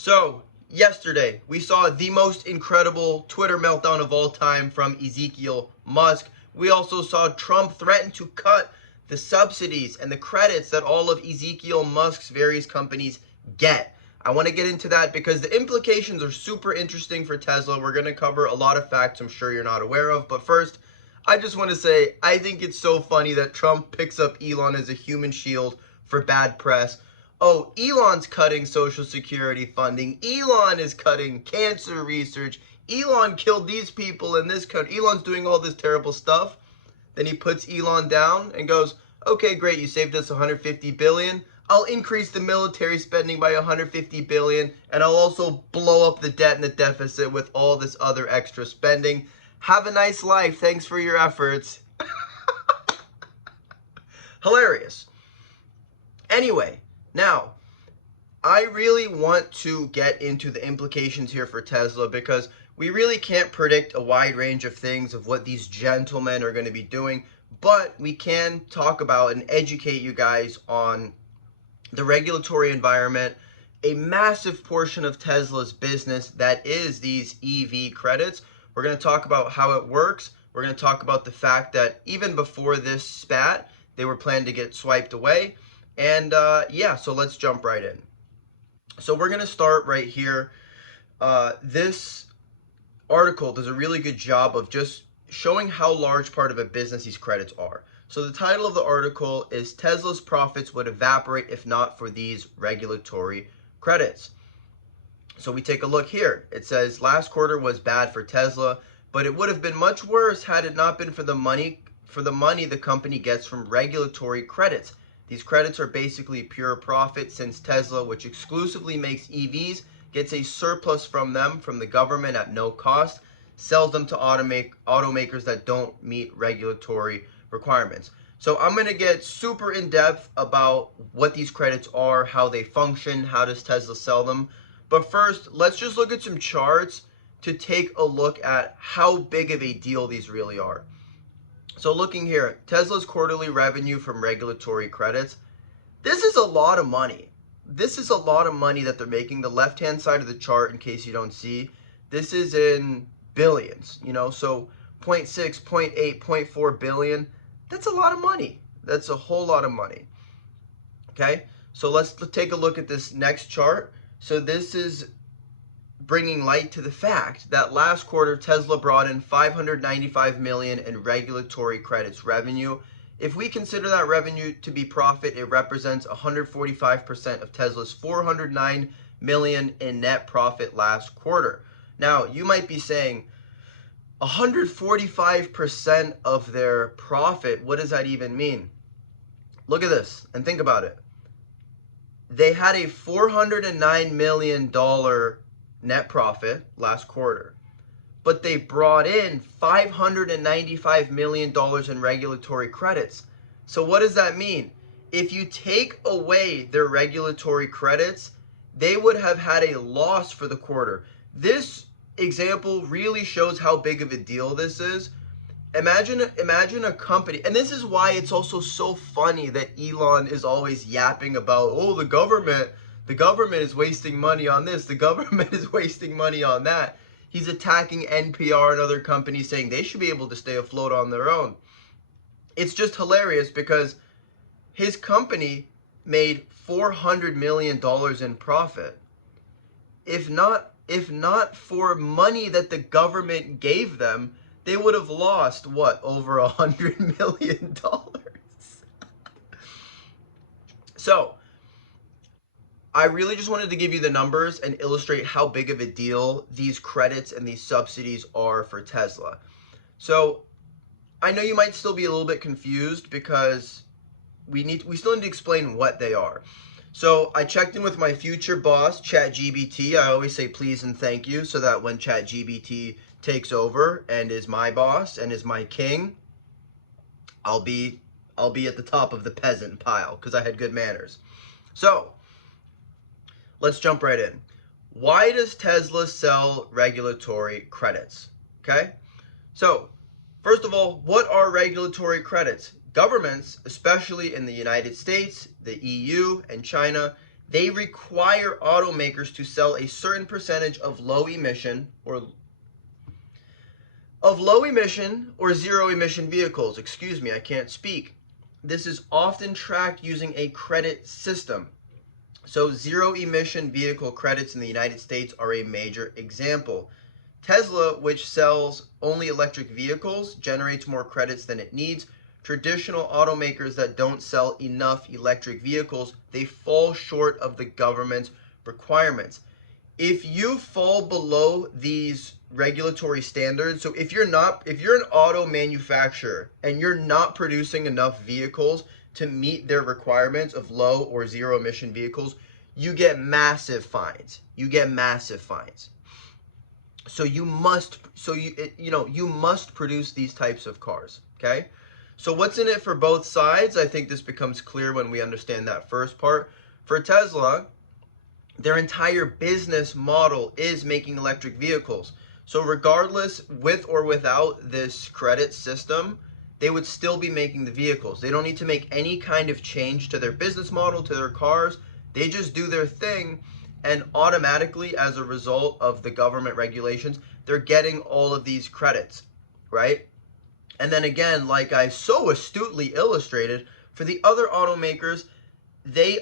So, yesterday, we saw the most incredible Twitter meltdown of all time from Elon Musk. We also saw Trump threaten to cut the subsidies and the credits that all of Elon Musk's various companies get. I want to get into that because the implications are super interesting for Tesla. We're going to cover a lot of facts I'm sure you're not aware of. But first, I just want to say I think it's so funny that Trump picks up Elon as a human shield for bad press. Oh, Elon's cutting Social Security funding. Elon is cutting cancer research. Elon killed these people in this country. Elon's doing all this terrible stuff. Then he puts Elon down and goes, okay, great, you saved us 150 billion. I'll increase the military spending by 150 billion, and I'll also blow up the debt and the deficit with all this other extra spending. Have a nice life. Thanks for your efforts. Hilarious. Anyway, now, I really want to get into the implications here for Tesla because we really can't predict a wide range of things of what these gentlemen are going to be doing, but we can talk about and educate you guys on the regulatory environment, a massive portion of Tesla's business that is these EV credits. We're going to talk about how it works. We're going to talk about the fact that even before this spat, they were planning to get swiped away. And yeah, so let's jump right in. So we're going to start right here. This article does a really good job of just showing how large part of a business these credits are. So the title of the article is Tesla's profits would evaporate if not for these regulatory credits. So we take a look here. It says last quarter was bad for Tesla, but it would have been much worse had it not been for the money the company gets from regulatory credits. These credits are basically pure profit since Tesla, which exclusively makes EVs, gets a surplus from them from the government at no cost, sells them to automakers that don't meet regulatory requirements. So I'm going to get super in depth about what these credits are, how they function, how does Tesla sell them. But first, let's just look at some charts to take a look at how big of a deal these really are. So looking here, Tesla's quarterly revenue from regulatory credits. This is a lot of money. This is a lot of money that they're making. The left-hand side of the chart, in case you don't see, this is in billions, so 0.6, 0.8, 0.4 billion. That's a lot of money. That's a whole lot of money. Okay, so let's take a look at this next chart. So this is bringing light to the fact that last quarter Tesla brought in 595 million in regulatory credits revenue. If we consider that revenue to be profit, it represents 145% of Tesla's 409 million in net profit last quarter. Now, you might be saying 145% of their profit, what does that even mean? Look at this and think about it. They had a $409 million net profit last quarter, but they brought in $595 million in regulatory credits. So what does that mean? If you take away their regulatory credits, they would have had a loss for the quarter. This example really shows how big of a deal this is. Imagine a company, and this is why it's also so funny that Elon is always yapping about, oh, the government is wasting money on this, the government is wasting money on that. He's attacking NPR and other companies saying they should be able to stay afloat on their own. It's just hilarious because his company made $400 million in profit. If not for money that the government gave them, they would have lost, what, over $100 million? So, I really just wanted to give you the numbers and illustrate how big of a deal these credits and these subsidies are for Tesla. So, I know you might still be a little bit confused because we still need to explain what they are. So I checked in with my future boss, ChatGPT. I always say please and thank you so that when ChatGPT takes over and is my boss and is my king, I'll be at the top of the peasant pile because I had good manners. So let's jump right in. Why does Tesla sell regulatory credits? Okay, so first of all, what are regulatory credits? Governments, especially in the United States, the EU, and China, they require automakers to sell a certain percentage of low emission or zero emission vehicles. Excuse me, I can't speak. This is often tracked using a credit system. So zero emission vehicle credits in the United States are a major example. Tesla, which sells only electric vehicles, generates more credits than it needs. Traditional automakers that don't sell enough electric vehicles, they fall short of the government's requirements. If you fall below these regulatory standards, so if you're an auto manufacturer and you're not producing enough vehicles to meet their requirements of low or zero emission vehicles, you get massive fines. So you must produce these types of cars, okay? So what's in it for both sides? I think this becomes clear when we understand that first part. For Tesla, their entire business model is making electric vehicles. So regardless, with or without this credit system, they would still be making the vehicles. They don't need to make any kind of change to their business model, to their cars. They just do their thing, and automatically, as a result of the government regulations, they're getting all of these credits, right? And then again, like I so astutely illustrated, for the other automakers, they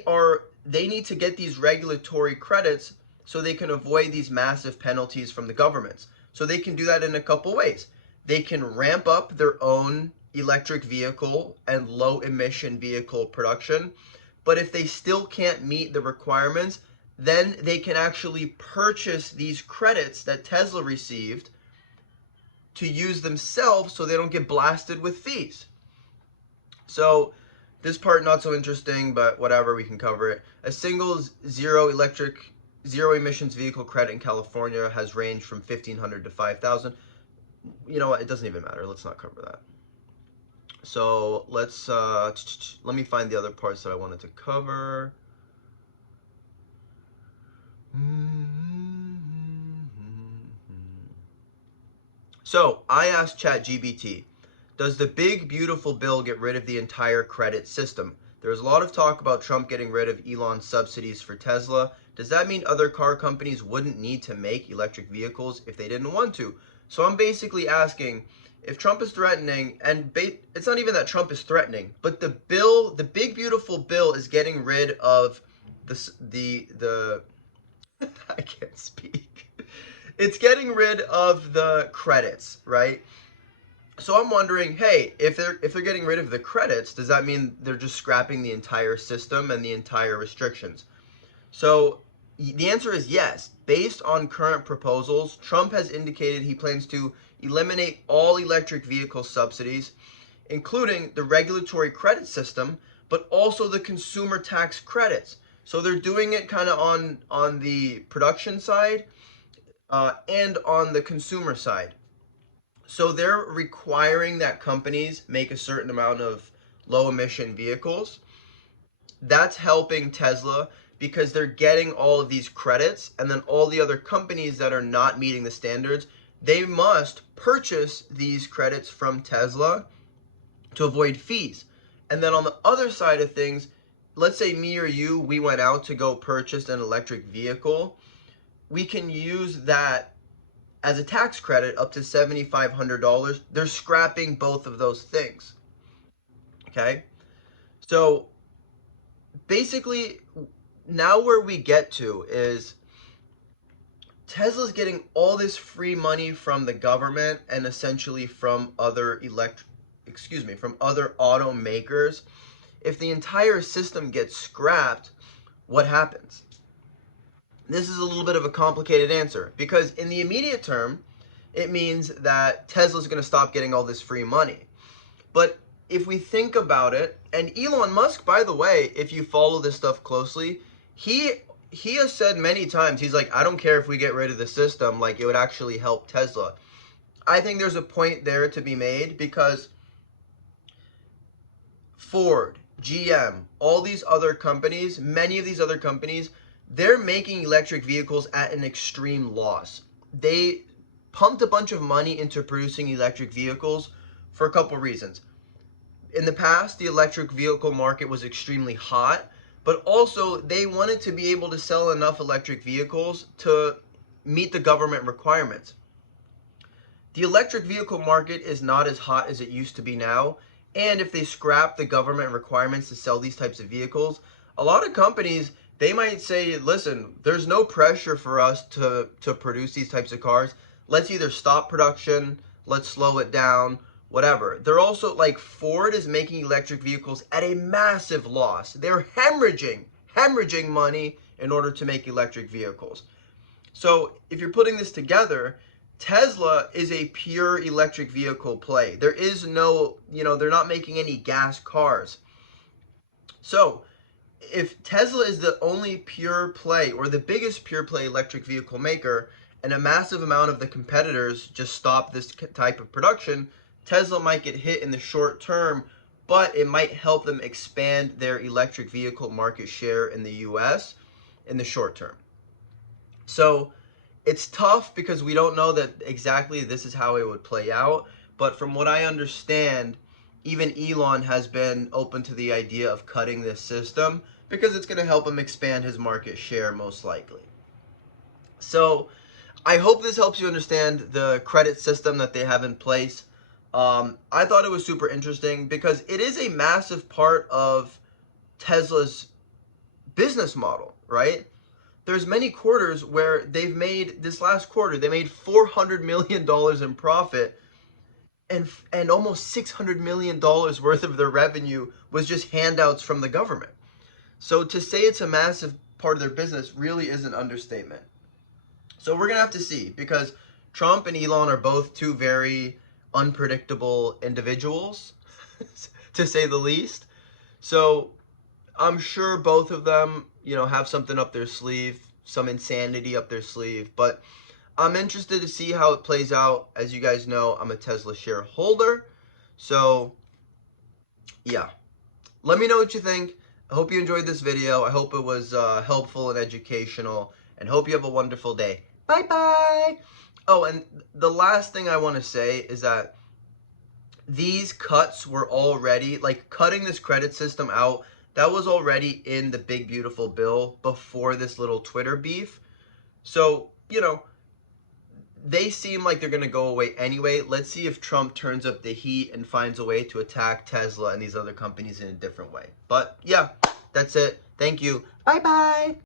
need to get these regulatory credits so they can avoid these massive penalties from the governments. So they can do that in a couple ways. They can ramp up their own electric vehicle and low emission vehicle production, but if they still can't meet the requirements, then they can actually purchase these credits that Tesla received to use themselves so they don't get blasted with fees. So this part not so interesting, but whatever, we can cover it. A single zero emissions vehicle credit in California has ranged from $1,500 to $5,000. You know what? It doesn't even matter. Let's not cover that. So let's let me find the other parts that I wanted to cover. So I asked ChatGPT, does the big beautiful bill get rid of the entire credit system? There's a lot of talk about Trump getting rid of Elon's subsidies for Tesla. Does that mean other car companies wouldn't need to make electric vehicles if they didn't want to? So I'm basically asking, if Trump is threatening, and it's not even that Trump is threatening, but the big beautiful bill is getting rid of the I can't speak. It's getting rid of the credits, right? So I'm wondering, hey, if they're getting rid of the credits, does that mean they're just scrapping the entire system and the entire restrictions? So the answer is yes. Based on current proposals, Trump has indicated he plans to eliminate all electric vehicle subsidies, including the regulatory credit system, but also the consumer tax credits. So they're doing it kind of on the production side and on the consumer side. So they're requiring that companies make a certain amount of low emission vehicles. That's helping Tesla because they're getting all of these credits, and then all the other companies that are not meeting the standards, they must purchase these credits from Tesla to avoid fees. And then on the other side of things, let's say me or you, we went out to go purchase an electric vehicle. We can use that as a tax credit up to $7,500. They're scrapping both of those things. Okay? So basically, now where we get to is Tesla's getting all this free money from the government and essentially from other from other automakers. If the entire system gets scrapped, what happens? This is a little bit of a complicated answer because in the immediate term, it means that Tesla's going to stop getting all this free money. But if we think about it, and Elon Musk, by the way, if you follow this stuff closely, he has said many times, he's like, I don't care if we get rid of the system, like it would actually help Tesla. I think there's a point there to be made because Ford, GM, all these other companies, many of these other companies, they're making electric vehicles at an extreme loss. They pumped a bunch of money into producing electric vehicles for a couple reasons. In the past, the electric vehicle market was extremely hot, but also they wanted to be able to sell enough electric vehicles to meet the government requirements. The electric vehicle market is not as hot as it used to be now, and if they scrap the government requirements to sell these types of vehicles, a lot of companies, they might say, listen, there's no pressure for us to produce these types of cars. Let's either stop production, let's slow it down, whatever. They're also, like, Ford is making electric vehicles at a massive loss. They're hemorrhaging money in order to make electric vehicles. So if you're putting this together, Tesla is a pure electric vehicle play. There is no, they're not making any gas cars. So if Tesla is the only pure play or the biggest pure play electric vehicle maker, and a massive amount of the competitors just stop this type of production, Tesla might get hit in the short term, but it might help them expand their electric vehicle market share in the US in the short term. So it's tough because we don't know that exactly this is how it would play out. But from what I understand, even Elon has been open to the idea of cutting this system because it's going to help him expand his market share most likely. So I hope this helps you understand the credit system that they have in place. I thought it was super interesting because it is a massive part of Tesla's business model, right? There's many quarters where they've made, this last quarter, they made $400 million in profit, and almost $600 million worth of their revenue was just handouts from the government. So to say it's a massive part of their business really is an understatement. So we're going to have to see, because Trump and Elon are both two very unpredictable individuals, to say the least. So I'm sure both of them, have something up their sleeve, some insanity up their sleeve. But I'm interested to see how it plays out. As you guys know, I'm a Tesla shareholder. So, yeah. Let me know what you think. I hope you enjoyed this video. I hope it was helpful and educational. And hope you have a wonderful day. Bye-bye. Oh, and the last thing I want to say is that these cuts were already, like, cutting this credit system out, that was already in the big beautiful bill before this little Twitter beef. So, they seem like they're going to go away anyway. Let's see if Trump turns up the heat and finds a way to attack Tesla and these other companies in a different way. But yeah, that's it. Thank you. Bye-bye.